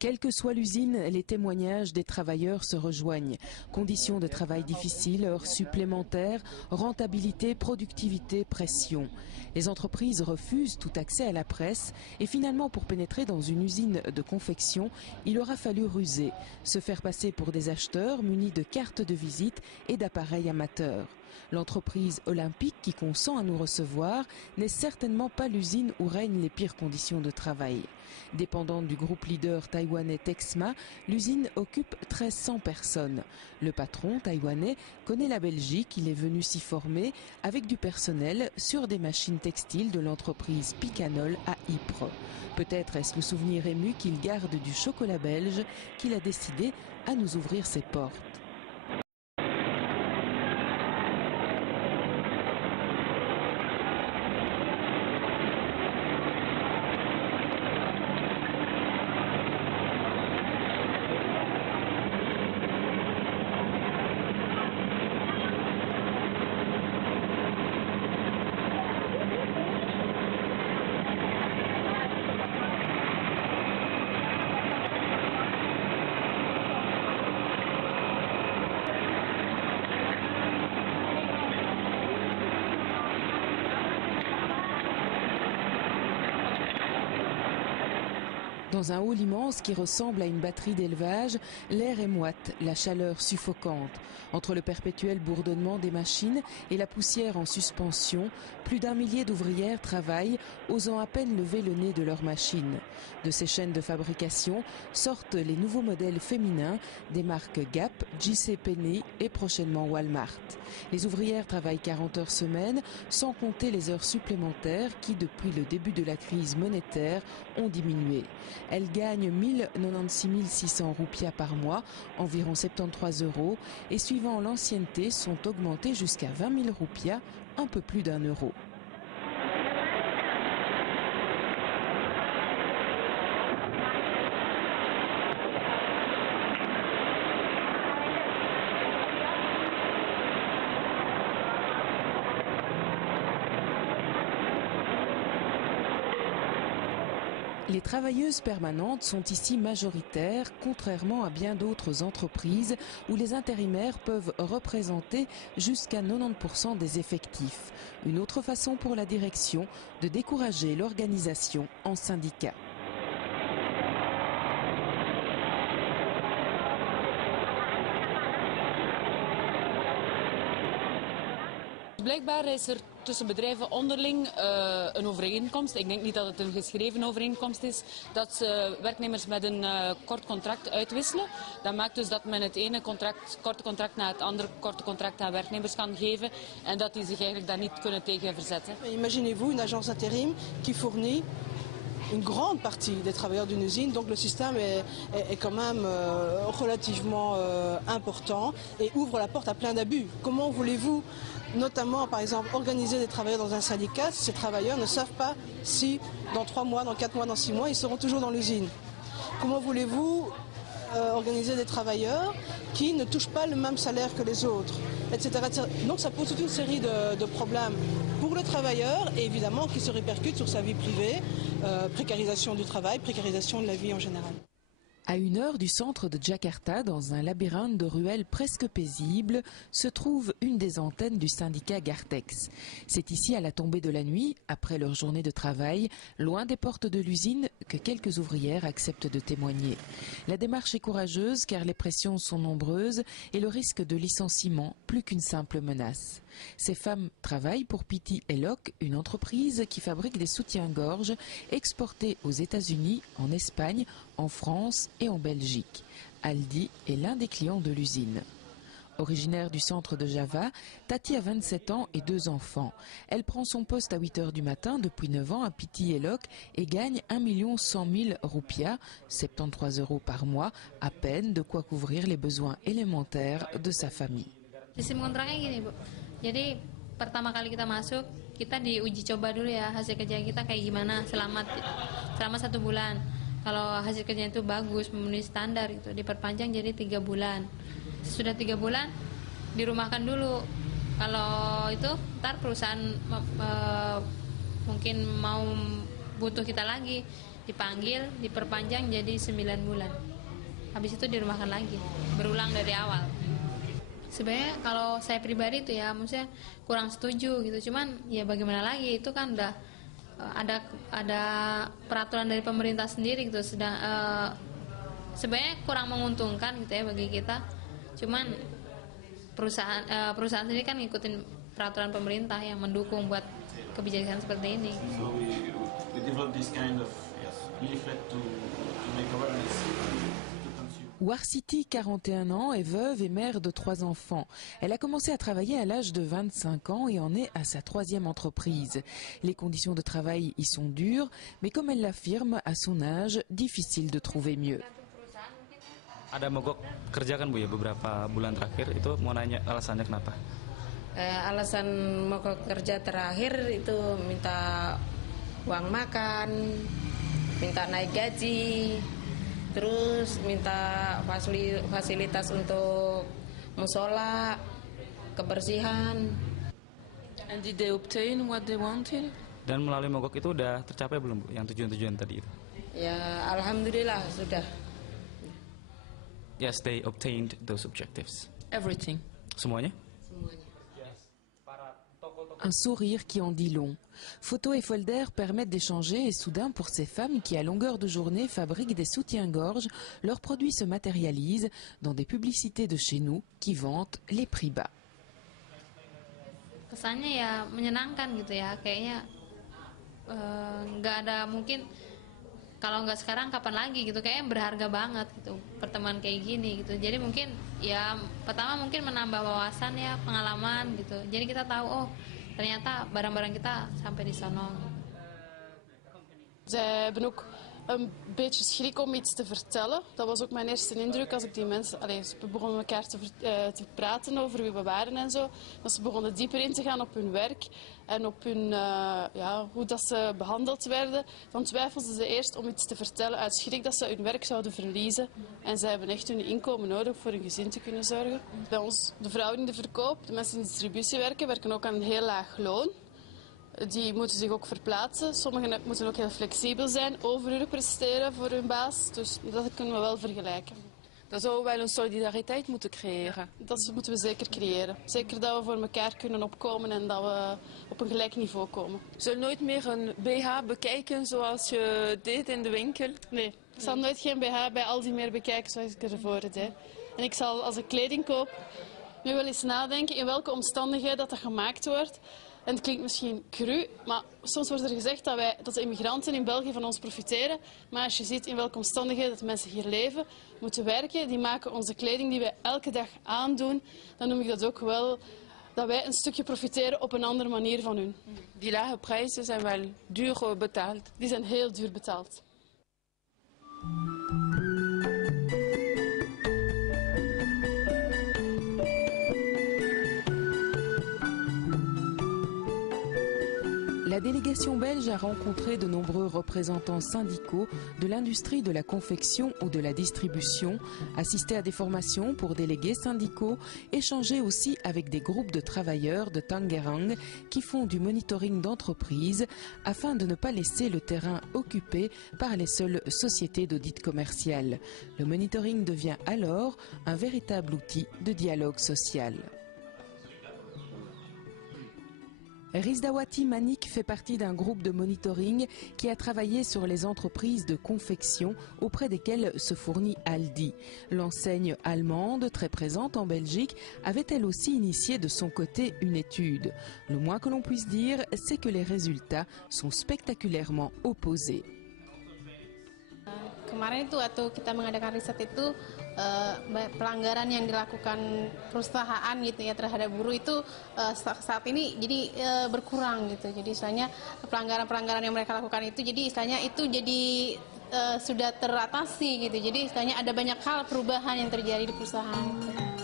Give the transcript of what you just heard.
Quelle que soit l'usine, les témoignages des travailleurs se rejoignent. Conditions de travail difficiles, heures supplémentaires, rentabilité, productivité, pression. Les entreprises refusent tout accès à la presse et finalement pour pénétrer dans une usine de confection, il aura fallu ruser, se faire passer pour des acheteurs munis de cartes de visite et d'appareils amateurs. L'entreprise olympique qui consent à nous recevoir n'est certainement pas l'usine où règnent les pires conditions de travail. Dépendante du groupe leader taïwanais Texma, l'usine occupe 1300 personnes. Le patron taïwanais connaît la Belgique, il est venu s'y former avec du personnel sur des machines textiles de l'entreprise Picanol à Ypres. Peut-être est-ce le souvenir ému qu'il garde du chocolat belge qu'il a décidé à nous ouvrir ses portes. Dans un hall immense qui ressemble à une batterie d'élevage, l'air est moite, la chaleur suffocante. Entre le perpétuel bourdonnement des machines et la poussière en suspension, plus d'1 millier d'ouvrières travaillent, osant à peine lever le nez de leurs machines. De ces chaînes de fabrication sortent les nouveaux modèles féminins des marques Gap, JC Penney et prochainement Walmart. Les ouvrières travaillent 40 heures semaine, sans compter les heures supplémentaires qui, depuis le début de la crise monétaire, ont diminué. Elles gagnent 1096 600 roupias par mois, environ 73 €, et suivant l'ancienneté sont augmentées jusqu'à 20 000 roupias, un peu plus d'1 euro. Les travailleuses permanentes sont ici majoritaires, contrairement à bien d'autres entreprises où les intérimaires peuvent représenter jusqu'à 90% des effectifs. Une autre façon pour la direction de décourager l'organisation en syndicat. Blijkbaar is tussen bedrijven onderling een overeenkomst. Ik denk niet dat het een geschreven overeenkomst is, dat ze werknemers met een kort contract uitwisselen. Dat maakt dus dat men het ene korte contract na het andere korte contract aan werknemers kan geven en dat die zich eigenlijk daar niet kunnen tegen verzetten. Imaginez-vous une agence intérim qui fournit une grande partie des travailleurs d'une usine, donc le système est quand même relativement important et ouvre la porte à plein d'abus. Comment voulez-vous, notamment par exemple, organiser des travailleurs dans un syndicat si ces travailleurs ne savent pas si dans 3 mois, dans 4 mois, dans 6 mois, ils seront toujours dans l'usine? Comment voulez-vous organiser des travailleurs qui ne touchent pas le même salaire que les autres, etc., etc. Donc ça pose toute une série de problèmes pour le travailleur et évidemment qui se répercutent sur sa vie privée, précarisation du travail, précarisation de la vie en général. À 1 heure du centre de Jakarta, dans un labyrinthe de ruelles presque paisibles, se trouve une des antennes du syndicat Gartex. C'est ici, à la tombée de la nuit, après leur journée de travail, loin des portes de l'usine, que quelques ouvrières acceptent de témoigner. La démarche est courageuse car les pressions sont nombreuses et le risque de licenciement plus qu'une simple menace. Ces femmes travaillent pour Pity Elok, une entreprise qui fabrique des soutiens-gorge exportés aux États-Unis, en Espagne, en France et en Belgique. Aldi est l'un des clients de l'usine. Originaire du centre de Java, Tati a 27 ans et 2 enfants. Elle prend son poste à 8 heures du matin depuis 9 ans à Pity Elok et gagne 1 100 000 roupias, 73 € par mois, à peine de quoi couvrir les besoins élémentaires de sa famille. Sistem kontraknya gini, Bu. Jadi pertama kali kita masuk, kita diuji coba dulu ya hasil kerja kita kayak gimana selama 1 bulan. Kalau hasil kerjanya itu bagus, memenuhi standar itu diperpanjang jadi 3 bulan. Sudah 3 bulan dirumahkan dulu. Kalau itu ntar perusahaan mungkin mau butuh kita lagi, dipanggil, diperpanjang jadi 9 bulan. Habis itu dirumahkan lagi, berulang dari awal. Sebenarnya kalau saya pribadi itu ya, maksudnya kurang setuju gitu. Cuman ya bagaimana lagi, itu kan udah ada peraturan dari pemerintah sendiri gitu. Sebenarnya kurang menguntungkan gitu ya bagi kita. Cuman perusahaan sendiri kan ngikutin peraturan pemerintah yang mendukung buat kebijakan seperti ini. So we develop this kind of leaflet to make awareness. Warsiti, 41 ans, est veuve et mère de 3 enfants. Elle a commencé à travailler à l'âge de 25 ans et en est à sa 3e entreprise. Les conditions de travail y sont dures, mais comme elle l'affirme, à son âge, difficile de trouver mieux. Ada mogok kerja kan Bu ya beberapa bulan terakhir, itu mau nanya alasannya kenapa? Alasan mogok kerja terakhir itu minta uang makan, minta naik gaji, terus minta fasilitas untuk musola, kebersihan. And did they obtain what they wanted? Dan melalui mogok itu udah tercapai belum Bu yang tujuan-tujuan tadi itu? Ya alhamdulillah sudah. Yes, they obtained those objectives. Everything. Semuanya? Un sourire qui en dit long. Photos et folders permettent d'échanger et soudain pour ces femmes qui à longueur de journée fabriquent des soutiens-gorge, leurs produits se matérialisent dans des publicités de chez nous qui vantent les prix bas. Kesannya ya menyenangkan gitu ya, kayaknya nggak ada mungkin kalau nggak sekarang kapan lagi gitu, kayaknya berharga banget gitu pertemuan kayak gini gitu. Jadi mungkin ya pertama mungkin menambah wawasan ya, pengalaman gitu. Jadi kita tahu oh ternyata barang-barang kita sampai di sono. Zij hebben ook een beetje schrik om iets te vertellen. Dat was ook mijn eerste indruk als ik die mensen... we begonnen elkaar te praten over wie we waren en zo. Dat ze begonnen dieper in te gaan op hun werk en op hun, hoe dat ze behandeld werden. Dan twijfelden ze eerst om iets te vertellen uit schrik dat ze hun werk zouden verliezen. En zij hebben echt hun inkomen nodig voor hun gezin te kunnen zorgen. Bij ons, de vrouwen in de verkoop, de mensen in de distributie werken ook aan een heel laag loon. Die moeten zich ook verplaatsen. Sommigen moeten ook heel flexibel zijn, overuren presteren voor hun baas. Dus dat kunnen we wel vergelijken. Dan zouden wij een solidariteit moeten creëren. Dat moeten we zeker creëren. Zeker dat we voor elkaar kunnen opkomen en dat we op een gelijk niveau komen. Je zult nooit meer een BH bekijken zoals je deed in de winkel? Nee, ik zal nooit geen BH bij Aldi meer bekijken zoals ik ervoor deed. En ik zal als ik kleding koop nu wel eens nadenken in welke omstandigheden dat gemaakt wordt. En het klinkt misschien cru, maar soms wordt er gezegd dat de immigranten in België van ons profiteren. Maar als je ziet in welke omstandigheden dat mensen hier leven, moeten werken, die maken onze kleding die wij elke dag aandoen, dan noem ik dat ook wel dat wij een stukje profiteren op een andere manier van hun. Die lage prijzen zijn wel duur betaald. Die zijn heel duur betaald. La délégation belge a rencontré de nombreux représentants syndicaux de l'industrie de la confection ou de la distribution, assisté à des formations pour délégués syndicaux, échangé aussi avec des groupes de travailleurs de Tangerang qui font du monitoring d'entreprise afin de ne pas laisser le terrain occupé par les seules sociétés d'audit commercial. Le monitoring devient alors un véritable outil de dialogue social. Rizdawati Manik fait partie d'un groupe de monitoring qui a travaillé sur les entreprises de confection auprès desquelles se fournit Aldi. L'enseigne allemande, très présente en Belgique, avait elle aussi initié de son côté une étude. Le moins que l'on puisse dire, c'est que les résultats sont spectaculairement opposés. Kemarin itu waktu kita mengadakan riset itu pelanggaran yang dilakukan perusahaan gitu ya terhadap buruh itu saat ini jadi berkurang gitu. Jadi istilahnya pelanggaran-pelanggaran yang mereka lakukan itu jadi istilahnya itu jadi sudah teratasi gitu. Jadi istilahnya ada banyak hal perubahan yang terjadi di perusahaan. Gitu.